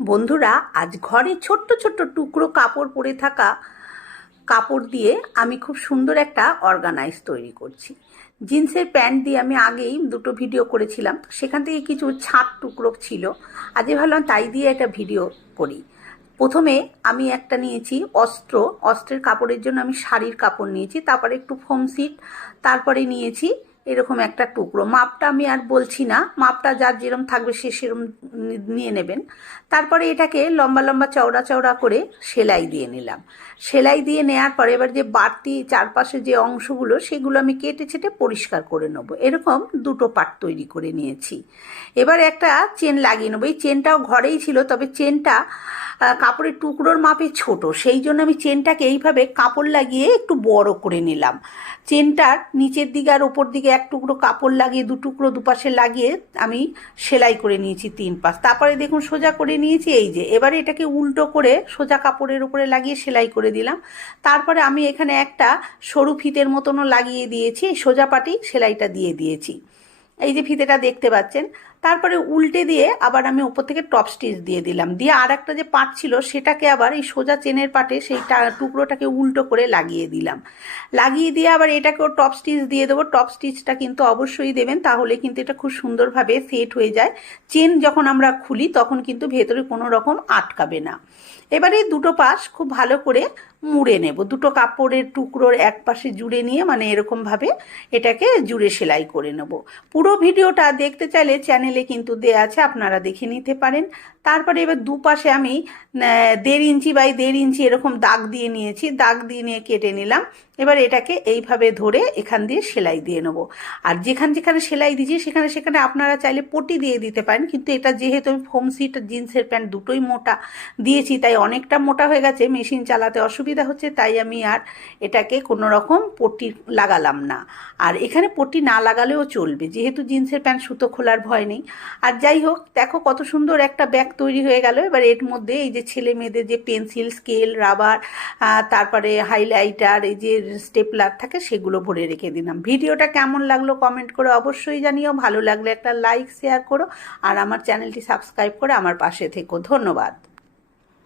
বন্ধুরা, আজ ঘরে ছোট্ট ছোট্ট টুকরো কাপড় পরে থাকা কাপড় দিয়ে আমি খুব সুন্দর একটা অর্গানাইজ তৈরি করছি। জিন্সের প্যান্ট দিয়ে আমি আগেই দুটো ভিডিও করেছিলাম, তো সেখান থেকে কিছু ছাট টুকরো ছিল। আজকে ভাবলাম তাই দিয়ে একটা ভিডিও করি। প্রথমে আমি একটা নিয়েছি অস্ত্রের কাপড়ের জন্য আমি শাড়ির কাপড় নিয়েছি, তারপরে একটু ফোম সিট, তারপরে নিয়েছি এরকম একটা টুকরো। মাপটা আমি আর বলছি না, মাপটা যার যেরম থাকবে সে সেরম নিয়ে নেবেন। তারপরে এটাকে লম্বা লম্বা চওড়া চওড়া করে সেলাই দিয়ে নিলাম। সেলাই দিয়ে নেওয়ার পরে এবার যে বাড়তি চারপাশে যে অংশগুলো সেগুলো আমি কেটে ছেটে পরিষ্কার করে নেবো। এরকম দুটো পার্ট তৈরি করে নিয়েছি। এবার একটা চেন লাগিয়ে নেবো। এই চেনটাও ঘরেই ছিল, তবে চেনটা কাপড়ের টুকরোর মাপে ছোট, সেই জন্য আমি চেনটাকে এইভাবে কাপড় লাগিয়ে একটু বড় করে নিলাম। চেনটার নিচের দিকে আর ওপর দিকে এক টুকরো কাপড় লাগিয়ে দু টুকরো দুপাশে লাগিয়ে আমি সেলাই করে নিয়েছি 3 পাশ। তারপরে দেখুন সোজা করে নিয়েছি। এই যে এবারে এটাকে উল্টো করে সোজা কাপড়ের উপরে লাগিয়ে সেলাই করে দিলাম। তারপরে আমি এখানে একটা সরু ফিতের মতনও লাগিয়ে দিয়েছি, সোজা পাটি সেলাইটা দিয়ে দিয়েছি। এই যে ফিতেটা দেখতে পাচ্ছেন। তারপরে উল্টে দিয়ে আবার আমি উপর থেকে টপ স্টিচ দিয়ে দিলাম, দিয়ে আর একটা যে পাট ছিল সেটাকে আবার এই সোজা চেনের পাটে সেই টুকরোটাকে উল্টো করে লাগিয়ে দিলাম। লাগিয়ে দিয়ে আবার এটাকেও টপ স্টিচ দিয়ে দেবো। টপ স্টিচটা কিন্তু অবশ্যই দেবেন, তাহলে কিন্তু এটা খুব সুন্দরভাবে সেট হয়ে যায়। চেন যখন আমরা খুলি তখন কিন্তু ভেতরে কোনো রকম আটকাবে না। এবারে দুটো পাশ খুব ভালো করে মুড়ে নেব। দুটো কাপড়ের টুকরোর এক পাশে জুড়ে নিয়ে মানে এরকমভাবে এটাকে জুড়ে সেলাই করে নেব। পুরো ভিডিওটা দেখতে চাইলে চ্যানেলে কিন্তু দেয়া আছে, আপনারা দেখে নিতে পারেন। তারপরে এবার দুপাশে আমি 1.5 ইঞ্চি বাই 1.5 ইঞ্চি এরকম দাগ দিয়ে নিয়েছি, দাগ দিয়ে নিয়ে কেটে নিলাম। এবার এটাকে এইভাবে ধরে এখান দিয়ে সেলাই দিয়ে নেবো। আর যেখানে যেখানে সেলাই দিয়েছি সেখানে সেখানে আপনারা চাইলে পটি দিয়ে দিতে পারেন, কিন্তু এটা যেহেতু আমি ফোম সিট জিন্সের প্যান্ট দুটোই মোটা দিয়েছি তাই অনেকটা মোটা হয়ে গেছে, মেশিন চালাতে অসুবিধা হচ্ছে, তাই আমি আর এটাকে কোনো রকম পটি লাগালাম না। আর এখানে পটি না লাগালেও চলবে, যেহেতু জিন্সের প্যান্ট সুতো খোলার ভয় নেই। আর যাই হোক, দেখো কত সুন্দর একটা ব্যাগ তৈরি হয়ে গেল। এবার এর মধ্যে এই যে ছেলে মেয়েদের যে পেন্সিল, স্কেল, রাবার, তারপরে হাইলাইটার, এই যে স্টেপলার থাকে সেগুলো ভরে রেখে দিলাম। ভিডিওটা কেমন লাগলো কমেন্ট করে অবশ্যই জানিও। ভালো লাগলে একটা লাইক শেয়ার করো, আর আমার চ্যানেলটি সাবস্ক্রাইব করে আমার পাশে থেকো। ধন্যবাদ।